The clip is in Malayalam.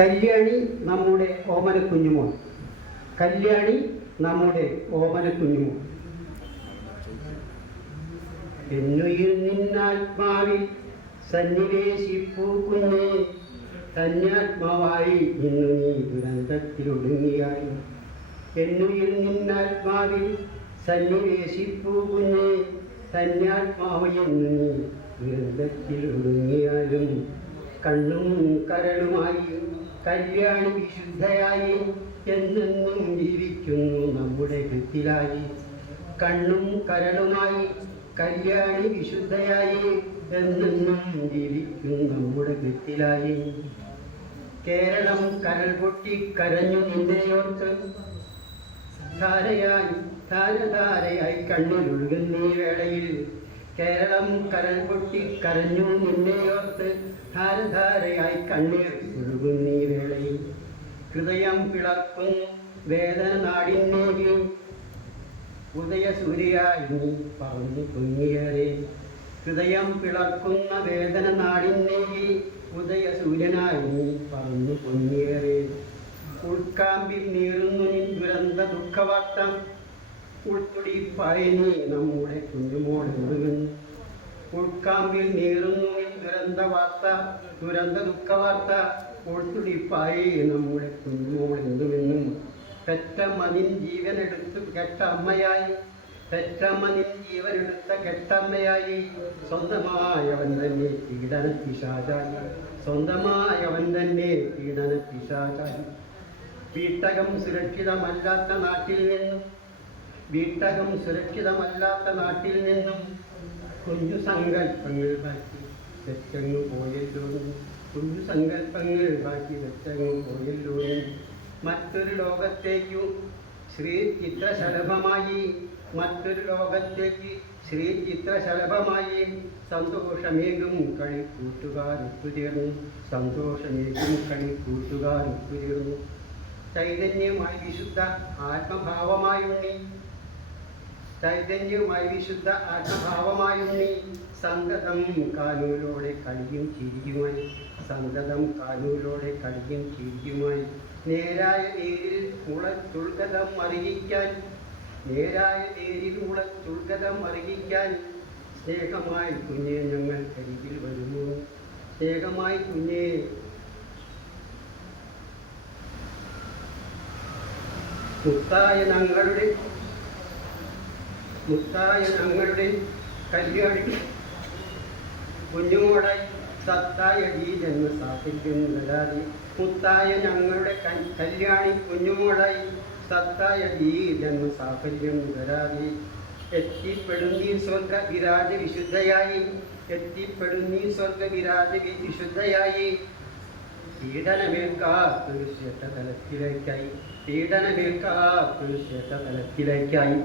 കല്യാണി നമ്മുടെ ഓമന കുഞ്ഞുമോൾ കല്യാണി നമ്മുടെ ഓമന കുഞ്ഞുമോൾ എന്നുയിൽ നിന്നാത്മാവിൽ സന്നിവേശിപ്പൂ കുഞ്ഞേ. തന്നാത്മാവായി ഇന്നു നീ ദുരന്തത്തിലൊടുങ്ങിയായി. എന്നുയിൽ നിന്നാത്മാവിൽ സന്നിവേശിപ്പൂ കുഞ്ഞേ. തന്നാത്മാവ് എന്നു നീ ദുരന്തത്തിലൊടുങ്ങിയാലും കണ്ണും കരളുമായി കല്യാണി വിശുദ്ധയായി എന്നെന്നും ജീവിക്കുന്നു നമ്മുടെ കൃത്തിലായി കണ്ണും കരളുമായി കല്യാണി വിശുദ്ധയായി എന്നെന്നും ജീവിക്കുന്നു നമ്മുടെ കൃത്തിലായി കേരളം കരൾ പൊട്ടി കരഞ്ഞു നിന്നെയോർത്ത് ധാരയായി ധാരധാരയായി കണ്ണിലൊഴുകുന്നീ വേളയിൽ കേരളം കരൾപൊട്ടി കരഞ്ഞു നിന്നെയോർത്ത് ധാരധാരയായി കണ്ണീർ ഒഴുകുന്നീ വേളയിൽ. ഹൃദയം പിളർക്കുന്നു വേദന നാടിന്നേകി ഉദയസൂര്യായി നീ പറഞ്ഞു പൊങ്ങിയേറെ ഹൃദയം പിളർക്കുന്ന വേദന നാടിന്നേകി ഉദയസൂര്യനായി നീ പറഞ്ഞു പൊങ്ങിയേറെ ഉൾക്കാമ്പിൽ നീറുന്നു നിൻ ദുരന്ത ദുഃഖവാർത്തം. ഉൾത്തുടിപ്പായി നീ നമ്മുടെ കുഞ്ഞുമോട് ഒഴുകുന്നു ഉൾക്കാമ്പിൽ നീറുന്നു ദുരന്ത വാർത്ത ദുരന്ത ദുഃഖവാർത്ത ഉൾത്തുടിപ്പായി നമ്മുടെ കുഞ്ഞുമോൾ എന്തുമെന്നും പെറ്റമ്മ നിൻ ജീവനെടുത്ത് കെട്ട അമ്മയായി. പെറ്റമ്മ നിൻ ജീവനെടുത്ത കെട്ടമ്മയായി സ്വന്തമായവൻ തന്നെ പീഡന പിശാചായി സ്വന്തമായവൻ തന്നെ പീഡന പിശാചായി വീട്ടകം സുരക്ഷിതമല്ലാത്ത നാട്ടിൽ നിന്നും വീട്ടകം സുരക്ഷിതമല്ലാത്ത നാട്ടിൽ നിന്നും കുഞ്ഞു സങ്കല്പങ്ങൾ ബാക്കി തെറ്റങ്ങ് പോയല്ലോ കുഞ്ഞു സങ്കല്പങ്ങൾ ബാക്കി തെറ്റങ്ങ് പോയല്ലോ മറ്റൊരു ലോകത്തേക്കു ശ്രീ ചിത്രശലഭമായി മറ്റൊരു ലോകത്തേക്ക് ശ്രീ ചിത്രശലഭമായി സന്തോഷമേകും കളി കൂട്ടുകാർ ഒത്തുചേർന്നു. സന്തോഷമേകും കളി കൂട്ടുകാർ ഒത്തുചേർന്നു. ചൈതന്യമായി വിശുദ്ധ ആത്മഭാവമായുണ്ണി. ചൈതന്യമായി വിശുദ്ധ ആത്മഭാവമായുണ്ണി സന്തതം കാനൂലോടെ കളിയും ചിരിയുമായി സന്തതം കാനൂലോടെ കളിയും ചിരിയുമായി നേരായ നേരിൽ മുളച്ചുൾഗതം അറിയിക്കാൻ നേരായ നേരിൽ മുളച്ചുൾഗതം അറിയിക്കാൻ സ്നേഹമായി കുഞ്ഞെ ഞങ്ങൾ കരികിൽ വരുന്നു. സ്നേഹമായി കുഞ്ഞെ. മുത്തായ ഞങ്ങളുടെ മുത്തായ ഞങ്ങളുടെ കല്യാണി കുഞ്ഞുമോടായി സത്തായ സാധിക്കുന്നു വരാതെ മുത്തായ ഞങ്ങളുടെ കല്യാണി കുഞ്ഞുമോടായി സത്തായ സാഫല്യം വരാതെ എത്തിപ്പെടുന്നീ സ്വർഗ വിരാജ വിശുദ്ധയായി എത്തിപ്പെടുന്നീ സ്വർഗ വിരാജ വിശുദ്ധയായി. പീഡനമേൽക്കാത്തൊരു ശ്രദ്ധ തലത്തിലേക്കായി പീഡനമേൽക്കാത്തൊരു ശ്രദ്ധ തലത്തിലേക്കായി.